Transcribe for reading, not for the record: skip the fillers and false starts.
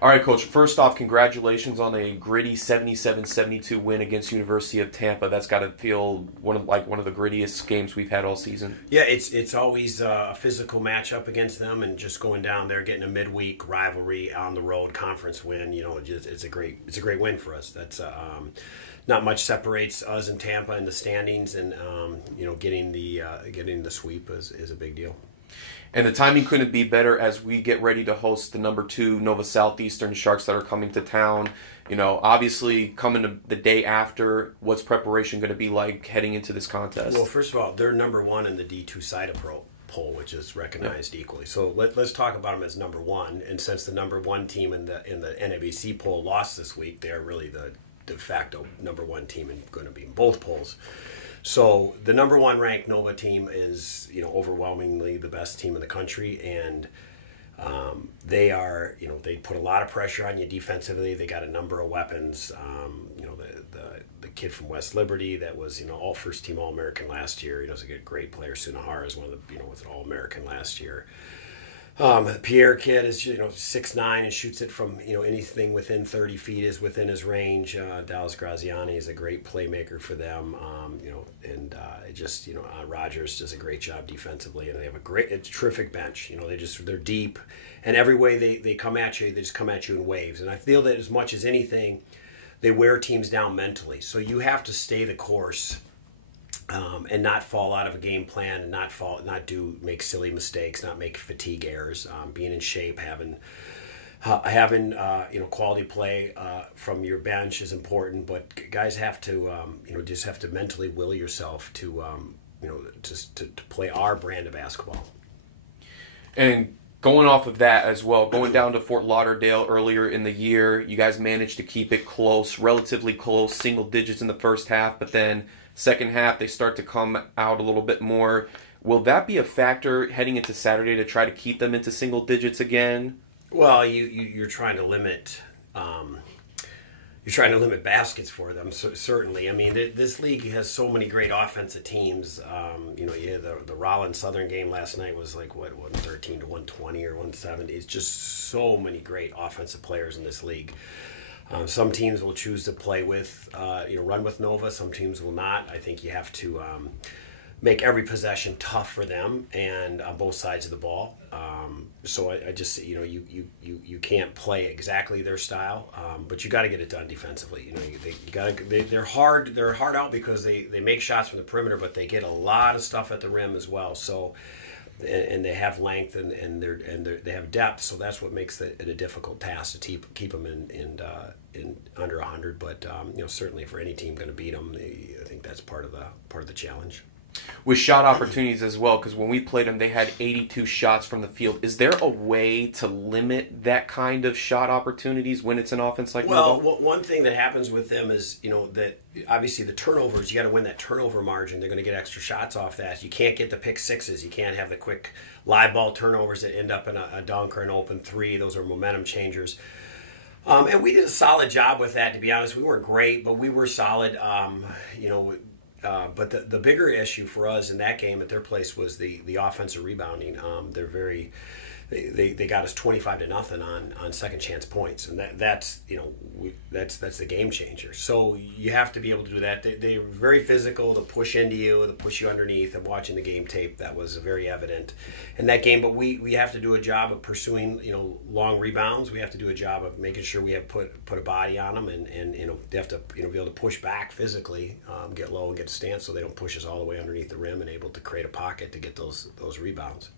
All right, Coach. First off, congratulations on a gritty 77-72 win against University of Tampa. That's got to feel one of the grittiest games we've had all season. Yeah, it's always a physical matchup against them, and just going down there, getting a midweek rivalry on the road conference win. It's a great win for us. That's not much separates us and Tampa in the standings, and getting the sweep is a big deal. And the timing couldn't be better as we get ready to host the number 2 Nova Southeastern Sharks that are coming to town. Obviously coming to the day after, what's preparation going to be like heading into this contest? Well, first of all, they're number 1 in the D2 side poll, which is recognized equally. So let's talk about them as number 1. And since the number 1 team in the NABC poll lost this week, they're really the de facto number 1 team and going to be in both polls. So the number 1 ranked Nova team is, overwhelmingly the best team in the country, and they are, they put a lot of pressure on you defensively. They got a number of weapons. The kid from West Liberty that was, all first team All-American last year. He's a great player. Sunahara is one of the, was an All-American last year. Pierre kid is 6'9" and shoots it from anything within 30 feet is within his range. Dallas Graziani is a great playmaker for them. Rogers does a great job defensively, and they have a terrific bench. They're deep, and every way they come at you, they just come at you in waves. And I feel that as much as anything, they wear teams down mentally. So you have to stay the course. And not fall out of a game plan, and make silly mistakes, not make fatigue errors. Being in shape, having quality play from your bench is important. But guys have to just have to mentally will yourself to to play our brand of basketball. And going off of that as well, going down to Fort Lauderdale earlier in the year, you guys managed to keep it close, relatively close, single digits in the first half, but then second half, they start to come out a little bit more. Will that be a factor heading into Saturday to try to keep them into single digits again? Well, you're trying to limit baskets for them. So certainly, I mean, this league has so many great offensive teams. The Rollins Southern game last night was like 113 to 120 or 170. It's just so many great offensive players in this league. Some teams will choose to play with, run with Nova. Some teams will not. I think you have to make every possession tough for them, and on both sides of the ball. So I just, you can't play exactly their style, but you got to get it done defensively. They're hard out because they make shots from the perimeter, but they get a lot of stuff at the rim as well. So. And they have length and they have depth, so that's what makes it a difficult task to keep them in under 100. But certainly for any team going to beat them, I think that's part of the challenge. With shot opportunities as well, because when we played them, they had 82 shots from the field. Is there a way to limit that kind of shot opportunities when it's an offense like Nova? Well, one thing that happens with them is, that obviously the turnovers, you got to win that turnover margin. They're going to get extra shots off that. You can't get the pick sixes. You can't have the quick live ball turnovers that end up in a dunk or an open three. Those are momentum changers. And we did a solid job with that, to be honest. We weren't great, but we were solid. But the bigger issue for us in that game at their place was the offensive rebounding. They got us 25-0 on second chance points, and that's the game changer. So you have to be able to do that. They're very physical. They'll push into you. They'll push you underneath. I'm watching the game tape. That was very evident in that game. But we have to do a job of pursuing long rebounds. We have to do a job of making sure we have put a body on them, and they have to be able to push back physically, get low and get a stance so they don't push us all the way underneath the rim and able to create a pocket to get those rebounds.